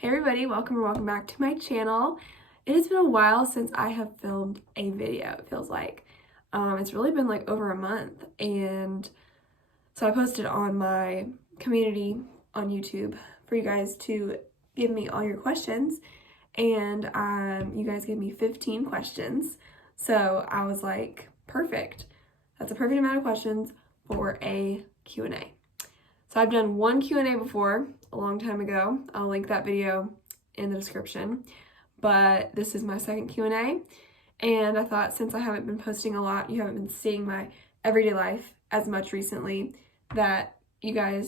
Hey everybody, welcome or welcome back to my channel. It has been a while since I have filmed a video, it feels like. It's really been like over a month, and so I posted on my community on YouTube for you guys to give me all your questions, and you guys gave me 15 questions, so I was like, perfect. That's a perfect amount of questions for a Q&A. So I've done one Q&A before, a long time ago. I'll link that video in the description. But this is my second Q&A. And I thought since I haven't been posting a lot, you haven't been seeing my everyday life as much recently, that I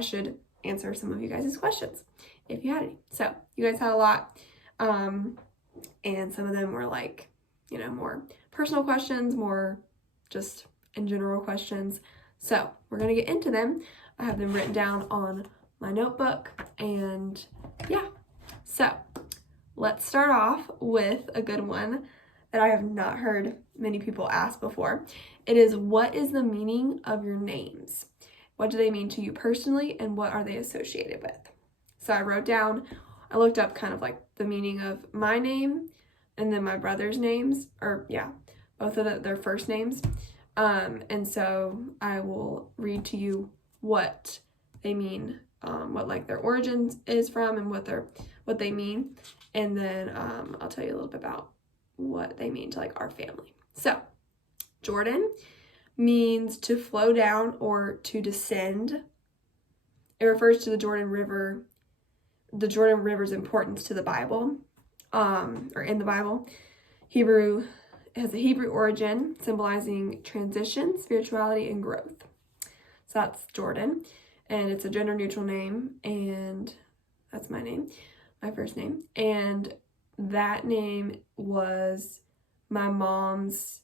should answer some of you guys' questions, if you had any. So you guys had a lot. And some of them were like, more personal questions, more just in general questions. So we're going to get into them. I have them written down on my notebook, and yeah. So let's start off with a good one that I have not heard many people ask before. It is, what is the meaning of your names? What do they mean to you personally, and what are they associated with? So I looked up kind of like the meaning of my name and then my brother's names, both of their first names. And so I will read to you what they mean, what like their origins is from, and what they mean, and then I'll tell you a little bit about what they mean to like our family. So Jordan means to flow down or to descend. It refers to the Jordan River's importance to the Bible, or in the Bible. It has a Hebrew origin symbolizing transition, spirituality, and growth. So that's Jordan, and it's a gender neutral name, and that's my name, my first name. And that name was my mom's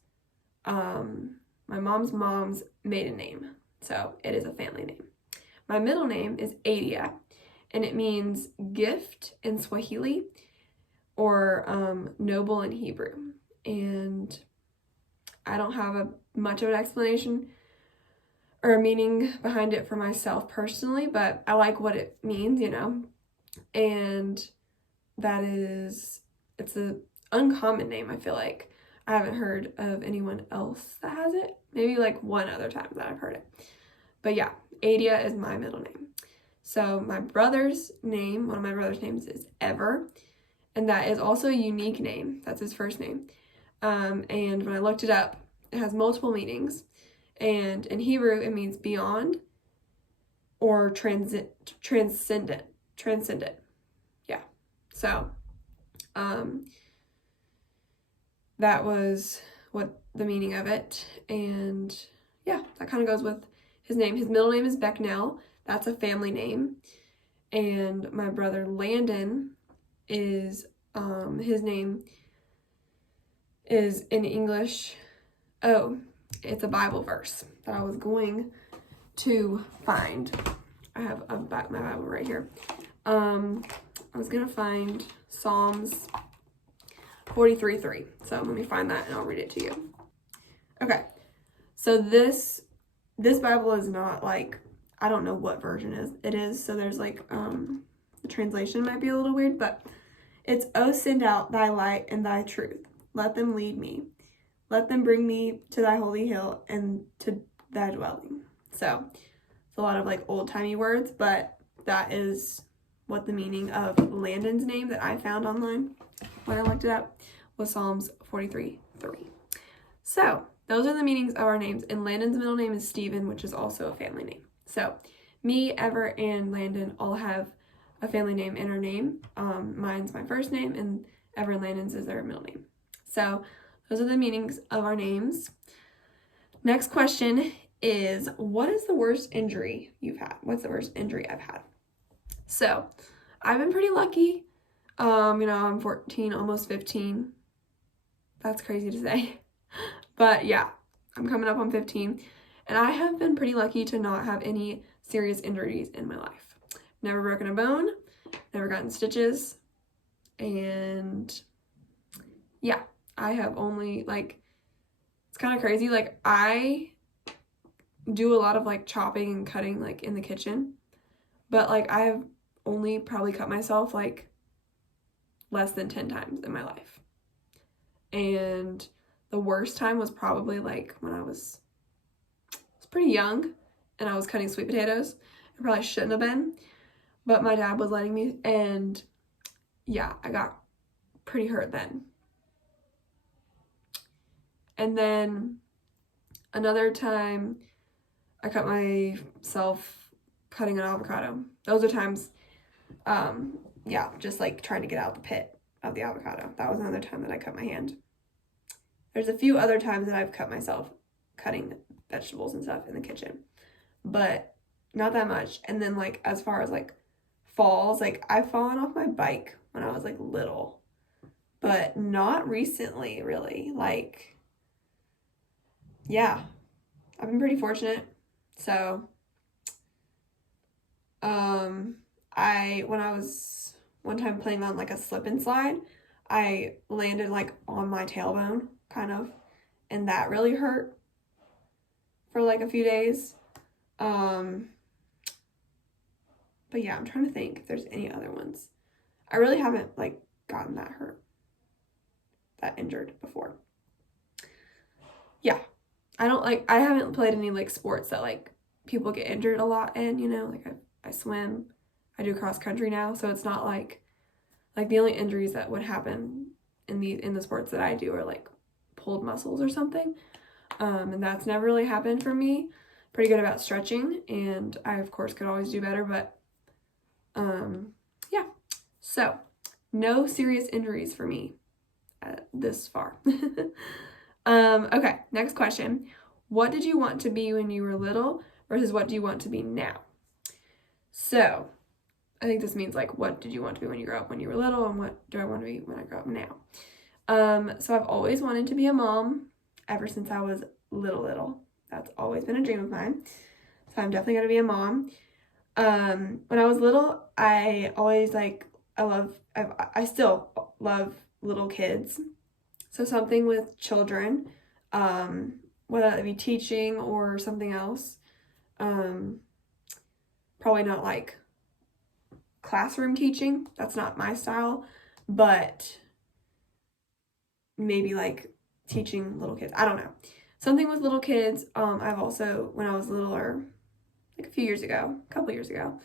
mom's maiden name. So it is a family name. My middle name is Adia, and it means gift in Swahili, or noble in Hebrew. And I don't have much of an explanation or a meaning behind it for myself personally, but I like what it means, and it's an uncommon name. I feel like I haven't heard of anyone else that has it. Maybe like one other time that I've heard it. But yeah, Adia is my middle name. So one of my brother's names is Ever, and that is also a unique name. That's his first name. And when I looked it up, it has multiple meanings. And in Hebrew, it means beyond or transcendent. Yeah. So, that was what the meaning of it. And yeah, that kind of goes with his name. His middle name is Becknell. That's a family name. And my brother Landon is, his name is in English. Oh, it's a Bible verse that I was going to find. I have my Bible right here. I was going to find Psalms 43:3. So let me find that and I'll read it to you. Okay. So this Bible is not like, I don't know what version it is. So there's like, the translation might be a little weird, but it's, "Oh, send out thy light and thy truth. Let them lead me. Let them bring me to thy holy hill and to thy dwelling." So it's a lot of like old-timey words, but that is what the meaning of Landon's name that I found online when I looked it up was Psalms 43:3. So those are the meanings of our names. And Landon's middle name is Stephen, which is also a family name. So me, Ever, and Landon all have a family name in our name. Mine's my first name, and Ever and Landon's is their middle name. So those are the meanings of our names. Next question is, what is the worst injury you've had? What's the worst injury I've had? So I've been pretty lucky. I'm 14, almost 15. That's crazy to say. But yeah, I'm coming up on 15. And I have been pretty lucky to not have any serious injuries in my life. Never broken a bone, never gotten stitches, and yeah. I have only, like, it's kind of crazy, like, I do a lot of, like, chopping and cutting, like, in the kitchen, but, like, I have only probably cut myself like less than 10 times in my life. And the worst time was probably like when I was pretty young and I was cutting sweet potatoes. I probably shouldn't have been, but my dad was letting me, and yeah, I got pretty hurt then. And then another time I cut myself cutting an avocado. Those are times, yeah, just like trying to get out the pit of the avocado. That was another time that I cut my hand. There's a few other times that I've cut myself cutting vegetables and stuff in the kitchen, but not that much. And then like as far as like falls, like I've fallen off my bike when I was like little, but not recently really. Like, yeah, I've been pretty fortunate. So when I was one time playing on like a slip and slide, I landed like on my tailbone kind of, and that really hurt for like a few days. But yeah, I'm trying to think if there's any other ones. I really haven't like gotten that injured before. Yeah, I haven't played any like sports that like people get injured a lot in, you know, like I swim, I do cross country now, so it's not like the only injuries that would happen in the sports that I do are like pulled muscles or something. And that's never really happened for me. Pretty good about stretching, and I of course could always do better, but yeah. So no serious injuries for me this far. Okay, next question. What did you want to be when you were little versus what do you want to be now? So I think this means like, what did you want to be when you grew up when you were little, and what do I want to be when I grow up now? So I've always wanted to be a mom ever since I was little. That's always been a dream of mine. So I'm definitely going to be a mom. When I was little, I still love little kids. So something with children, whether that be teaching or something else. Probably not like classroom teaching. That's not my style, but maybe like teaching little kids. I don't know. Something with little kids. I've also, when I was littler, like a couple years ago,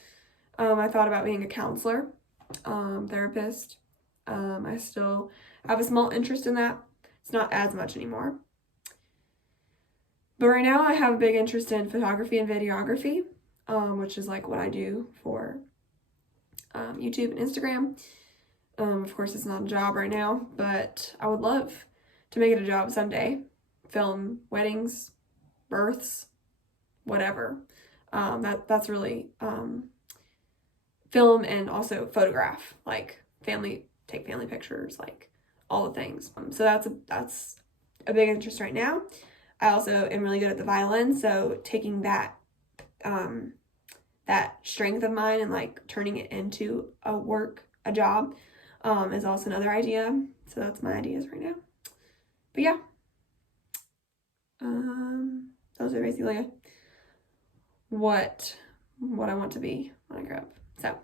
I thought about being a counselor, therapist. I still have a small interest in that. It's not as much anymore. But right now I have a big interest in photography and videography, which is like what I do for YouTube and Instagram. Of course, it's not a job right now, but I would love to make it a job someday. Film weddings, births, whatever. That's really film and also photograph, like take family pictures, like all the things. So that's a big interest right now. I also am really good at the violin, so taking that strength of mine and like turning it into a job, is also another idea. So that's my ideas right now. But yeah, those are basically what I want to be when I grow up. So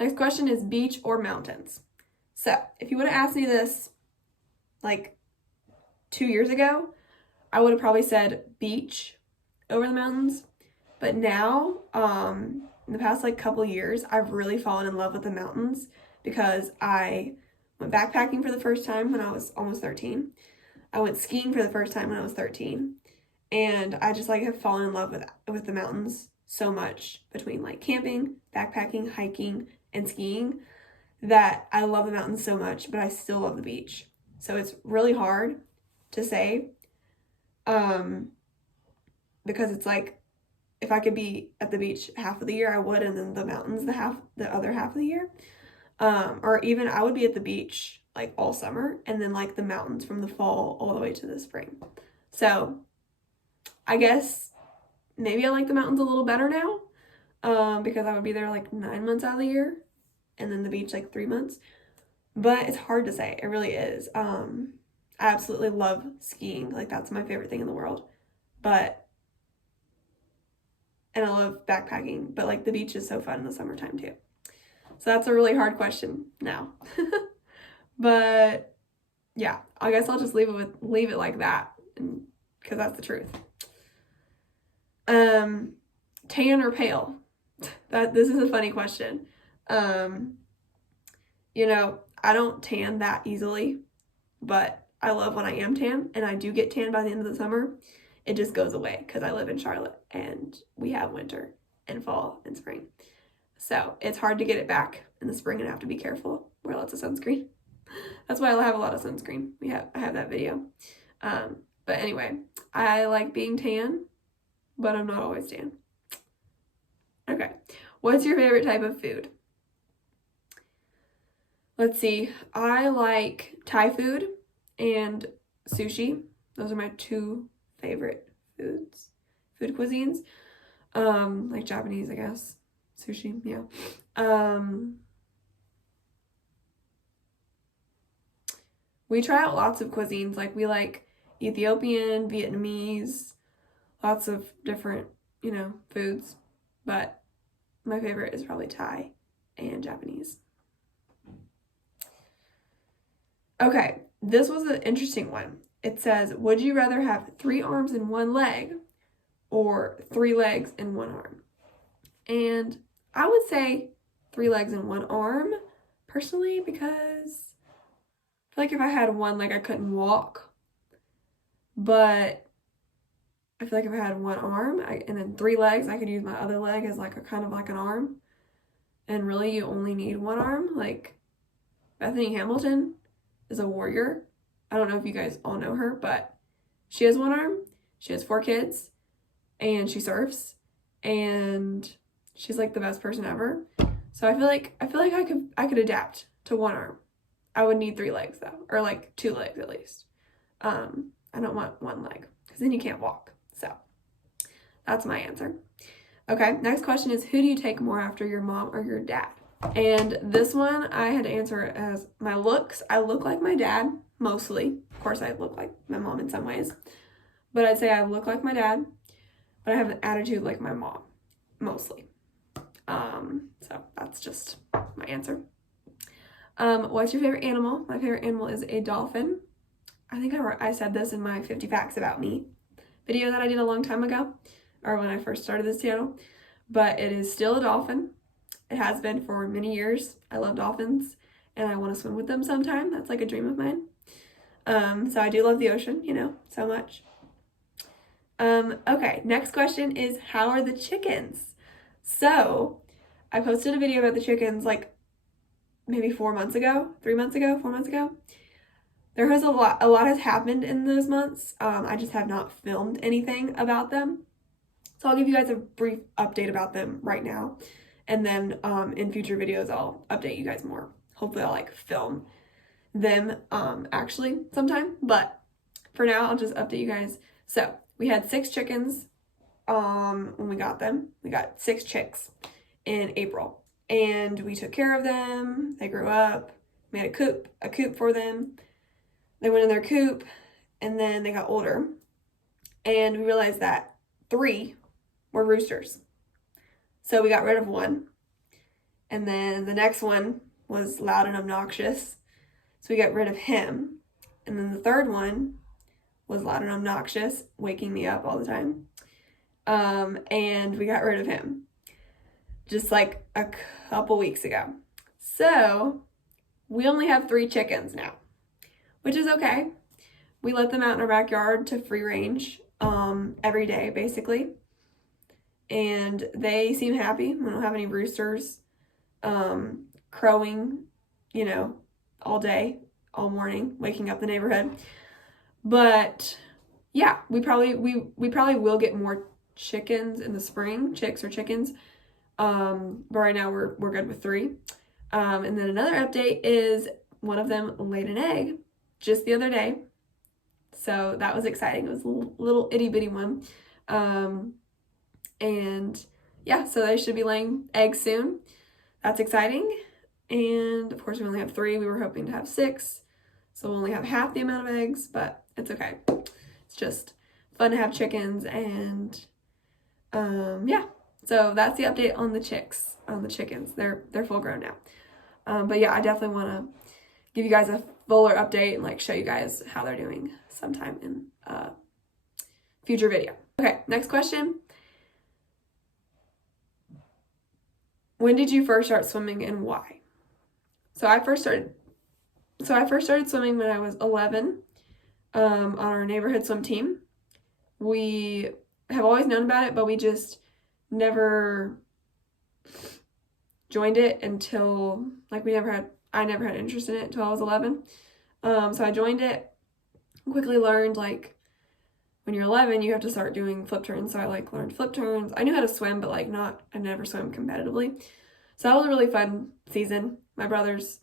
next question is beach or mountains. So if you would have asked me this like 2 years ago, I would have probably said beach over the mountains. But now, in the past like couple years, I've really fallen in love with the mountains because I went backpacking for the first time when I was almost 13. I went skiing for the first time when I was 13. And I just like have fallen in love with the mountains so much, between like camping, backpacking, hiking, and skiing, that I love the mountains so much, but I still love the beach. So it's really hard to say, because it's like, if I could be at the beach half of the year, I would, and then the mountains the other half of the year. Or even I would be at the beach like all summer, and then like the mountains from the fall all the way to the spring. So I guess maybe I like the mountains a little better now, because I would be there like 9 months out of the year, and then the beach like 3 months. But it's hard to say. It really is. I absolutely love skiing. Like, that's my favorite thing in the world. But and I love backpacking, but like the beach is so fun in the summertime too. So that's a really hard question now. But yeah, I guess I'll just leave it like that, because that's the truth. Tan or pale? This is a funny question. You know, I don't tan that easily, but I love when I am tan, and I do get tan by the end of the summer. It just goes away because I live in Charlotte and we have winter and fall and spring. So it's hard to get it back in the spring and I have to be careful. Wear lots of sunscreen. That's why I have a lot of sunscreen. I have that video. But anyway, I like being tan, but I'm not always tan. Okay. What's your favorite type of food? Let's see. I like Thai food and sushi. Those are my two favorite food cuisines. Like Japanese, I guess. Sushi, yeah. We try out lots of cuisines. Like we like Ethiopian, Vietnamese, lots of different, foods. But my favorite is probably Thai and Japanese. Okay, this was an interesting one. It says, would you rather have 3 arms and 1 leg or 3 legs and 1 arm? And I would say 3 legs and 1 arm, personally, because I feel like if I had 1 leg, I couldn't walk. But I feel like if I had 1 arm and then 3 legs, I could use my other leg as like a kind of like an arm. And really, you only need 1 arm. Like Bethany Hamilton is a warrior. I don't know if you guys all know her, but she has 1 arm. She has 4 kids, and she surfs, and she's like the best person ever. So I feel like I could adapt to 1 arm. I would need 3 legs though, or like 2 legs at least. I don't want 1 leg because then you can't walk. So that's my answer. Okay, next question is, who do you take more after, your mom or your dad? And this one I had to answer as my looks. I look like my dad mostly. Of course, I look like my mom in some ways, but I'd say I look like my dad, but I have an attitude like my mom mostly. So that's just my answer. What's your favorite animal? My favorite animal is a dolphin. I think I said this in my 50 facts about me video that I did a long time ago, or when I first started this channel, but it is still a dolphin. It has been for many years. I love dolphins and I want to swim with them sometime. That's like a dream of mine. So I do love the ocean, so much. Okay, next question is, how are the chickens? So I posted a video about the chickens like maybe 4 months ago, 4 months ago. There has a lot has happened in those months. I just have not filmed anything about them. So I'll give you guys a brief update about them right now. And then in future videos, I'll update you guys more. Hopefully I'll like film them actually sometime. But for now, I'll just update you guys. So we had 6 chickens when we got them. We got 6 chicks in April. And we took care of them. They grew up. We had a coop for them. They went in their coop and then they got older. And we realized that 3 were roosters. So we got rid of 1. And then the next one was loud and obnoxious. So we got rid of him. And then the 3rd one was loud and obnoxious, waking me up all the time. And we got rid of him just like a couple weeks ago. So we only have 3 chickens now, which is okay. We let them out in our backyard to free range every day, basically. And they seem happy. We don't have any roosters crowing, all day, all morning, waking up the neighborhood. But yeah, we probably will get more chickens in the spring, chicks or chickens. But right now we're good with 3. And then another update is one of them laid an egg just the other day. So that was exciting. It was a little itty bitty one. And yeah, so they should be laying eggs soon. That's exciting. And of course we only have 3. We were hoping to have 6. So we'll only have half the amount of eggs, but it's okay. It's just fun to have chickens, and yeah. So that's the update on the chickens. They're full grown now. But yeah, I definitely want to give you guys a fuller update and like show you guys how they're doing sometime in a future video. Okay, next question. When did you first start swimming and why? So I first started swimming when I was 11 on our neighborhood swim team. We have always known about it, but we just never joined it until, like, I never had interest in it until I was 11. So I joined it, quickly learned, like, when you're 11, you have to start doing flip turns. So I, like, learned flip turns. I knew how to swim, but, like, I never swam competitively. So that was a really fun season. My brothers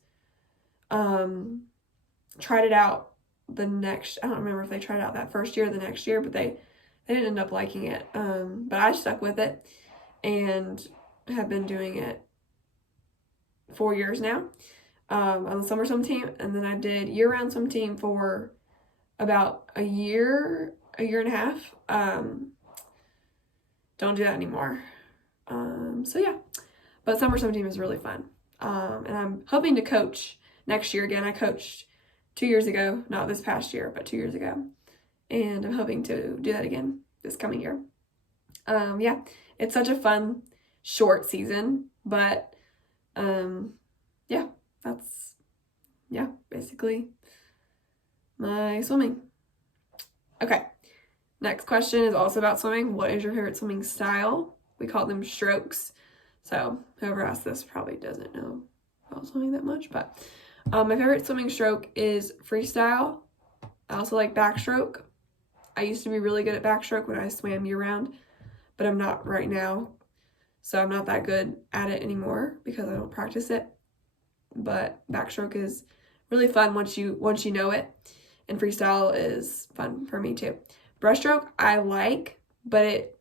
tried it out I don't remember if they tried it out that first year or the next year, but they didn't end up liking it. But I stuck with it and have been doing it 4 years now on the summer swim team. And then I did year-round swim team for about a year and a half. Don't do that anymore. So yeah, but summer swim team is really fun. And I'm hoping to coach next year again. I coached 2 years ago, not this past year, but 2 years ago. And I'm hoping to do that again this coming year. Yeah, it's such a fun, short season, but yeah, that's, basically my swimming. Okay, next question is also about swimming. What is your favorite swimming style? We call them strokes. So whoever asked this probably doesn't know about swimming that much, but my favorite swimming stroke is freestyle. I also like backstroke. I used to be really good at backstroke when I swam year-round, but I'm not right now, so I'm not that good at it anymore because I don't practice it. But backstroke is really fun once you know it, and freestyle is fun for me too. Breaststroke I like, but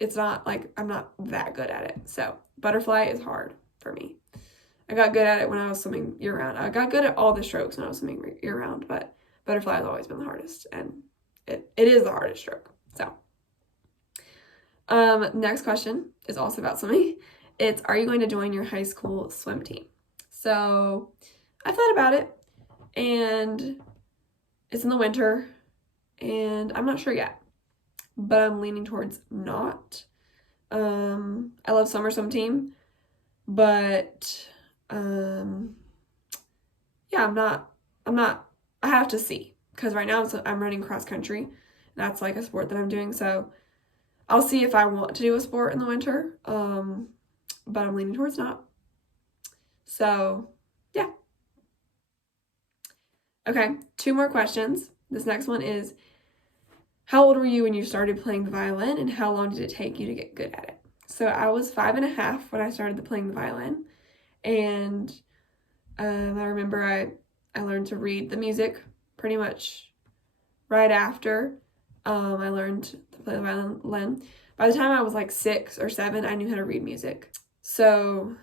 it's not like I'm not that good at it. So butterfly is hard for me. I got good at it when I was swimming year-round. I got good at all the strokes when I was swimming year-round, but butterfly has always been the hardest, and it is the hardest stroke. So next question is also about swimming. It's, are you going to join your high school swim team? So I thought about it, and it's in the winter, and I'm not sure yet, but I'm leaning towards not. I love summer swim team, but yeah, I'm not, I have to see, because right now I'm running cross country. That's like a sport that I'm doing, so I'll see if I want to do a sport in the winter, but I'm leaning towards not. So, yeah. Okay, 2 more questions. This next one is, how old were you when you started playing the violin, and how long did it take you to get good at it? So I was 5.5 when I started playing the violin, and I remember I learned to read the music pretty much right after I learned to play the violin. By the time I was like 6 or 7, I knew how to read music. So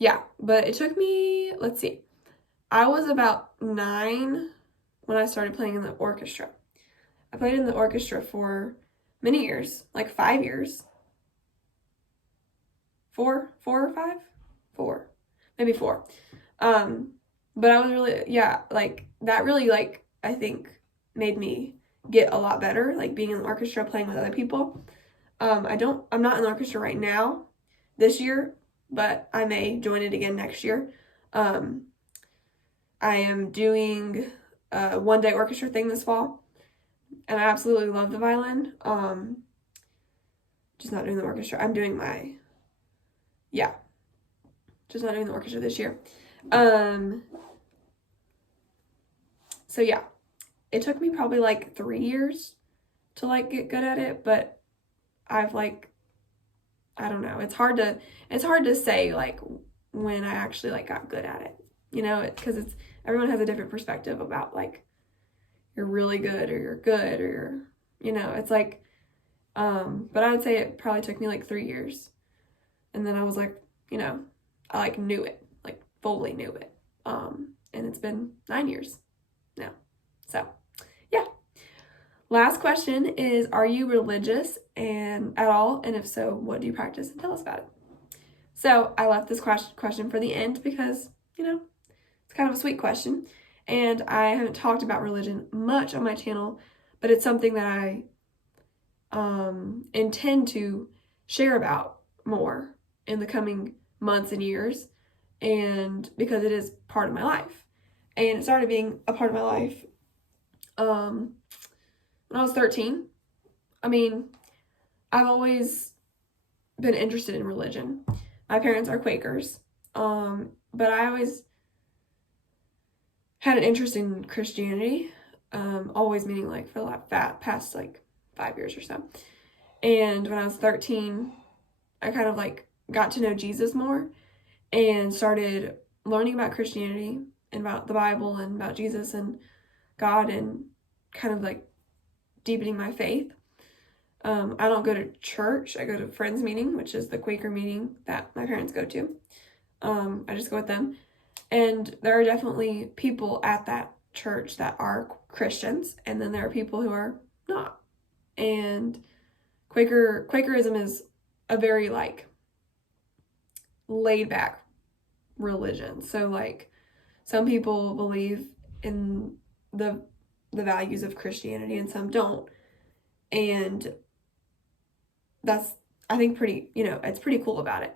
yeah, but it took me, let's see, I was about 9 when I started playing in the orchestra. I played in the orchestra for many years, like 5 years. 4 or 5? 4. Maybe 4. But I was really, like, that really, like, I think made me get a lot better, like, being in the orchestra, playing with other people. I'm not in the orchestra right now, this year, but I may join it again next year. I am doing a one-day orchestra thing this fall, and I absolutely love the violin. Just not doing the orchestra. I'm doing just not doing the orchestra this year. So yeah, it took me probably like 3 years to like get good at it, but I've like, I don't know. It's hard to say like when I actually like got good at it, you know, because everyone has a different perspective about like you're really good or you're good or you're, you know, it's like, but I would say it probably took me like 3 years, and then I was like, you know, I like knew it, like fully knew it, and it's been 9 years now. So yeah, Last question is, are you religious and at all? And if so, what do you practice? And tell us about it. So I left this question for the end because, it's kind of a sweet question. And I haven't talked about religion much on my channel, but it's something that I intend to share about more in the coming months and years, and because it is part of my life. And it started being a part of my life when I was 13. I mean, I've always been interested in religion. My parents are Quakers, but I always had an interest in Christianity, always, meaning like for the past like 5 years or so. And when I was 13, I kind of like got to know Jesus more and started learning about Christianity and about the Bible and about Jesus and God, and kind of like deepening my faith. I don't go to church. I go to Friends meeting, which is the Quaker meeting that my parents go to. I just go with them. And there are definitely people at that church that are Christians, and then there are people who are not. And Quakerism is a very like laid back religion. So like some people believe in the values of Christianity and some don't. And that's, I think, pretty, it's pretty cool about it.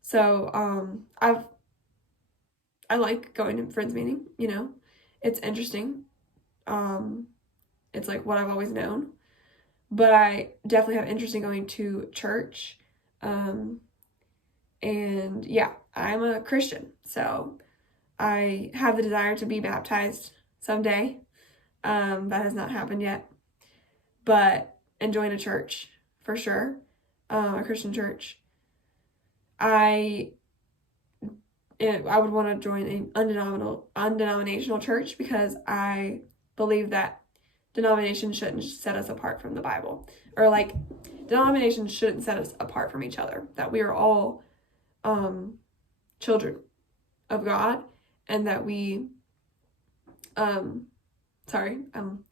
So I like going to Friends meeting, it's interesting. It's like what I've always known. But I definitely have interest in going to church. And yeah, I'm a Christian. So I have the desire to be baptized someday. That has not happened yet. But join a church for sure, a Christian church. I would want to join an undenominational church because I believe that denominations shouldn't set us apart from the Bible, or like denominations shouldn't set us apart from each other. That we are all children of God, and that we sorry, I'm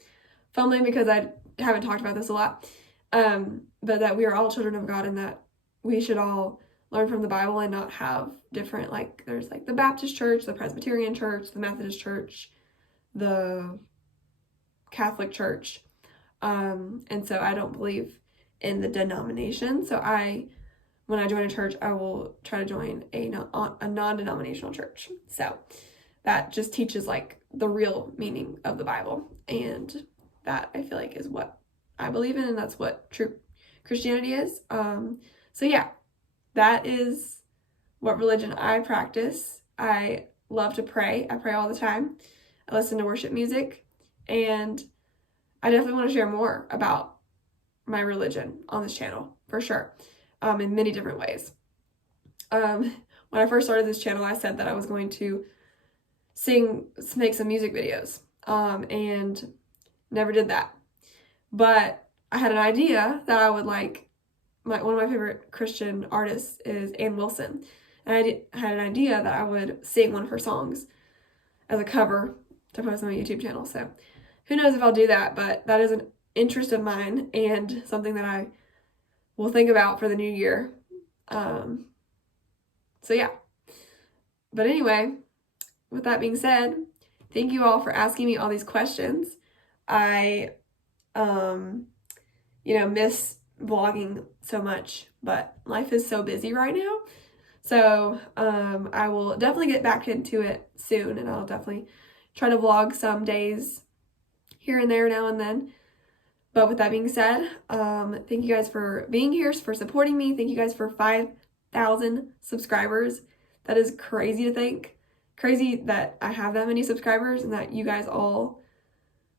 fumbling because I haven't talked about this a lot, but that we are all children of God, and that we should all learn from the Bible and not have different, like there's like the Baptist church, the Presbyterian church, the Methodist church, the Catholic church, and so I don't believe in the denomination. So when I join a church, I will try to join a non-denominational church. So that just teaches like the real meaning of the Bible, and that I feel like is what I believe in, and that's what true Christianity is. So yeah, that is what religion I practice. I love to pray. I pray all the time. I listen to worship music, and I definitely want to share more about my religion on this channel, for sure, in many different ways. When I first started this channel, I said that I was going to make some music videos, and never did that. But I had an idea that I would like, one of my favorite Christian artists is Ann Wilson, and I had an idea that I would sing one of her songs as a cover to post on my YouTube channel. So who knows if I'll do that, but that is an interest of mine and something that I will think about for the new year. So yeah. But anyway, with that being said, thank you all for asking me all these questions. I, miss vlogging so much, but life is so busy right now. So I will definitely get back into it soon, and I'll definitely try to vlog some days here and there now and then. But with that being said, thank you guys for being here, for supporting me. Thank you guys for 5,000 subscribers. That is crazy to think. Crazy that I have that many subscribers and that you guys all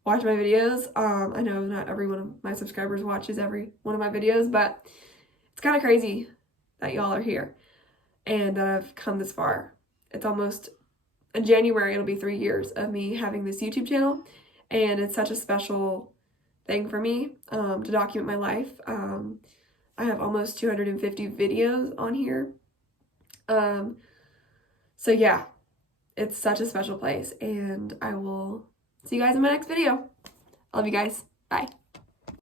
watch my videos. I know not every one of my subscribers watches every one of my videos, but it's kind of crazy that y'all are here and that I've come this far. It's almost, in January, it'll be 3 years of me having this YouTube channel, and it's such a special thing for me to document my life. I have almost 250 videos on here. So yeah, it's such a special place, and I will see you guys in my next video. I love you guys. Bye.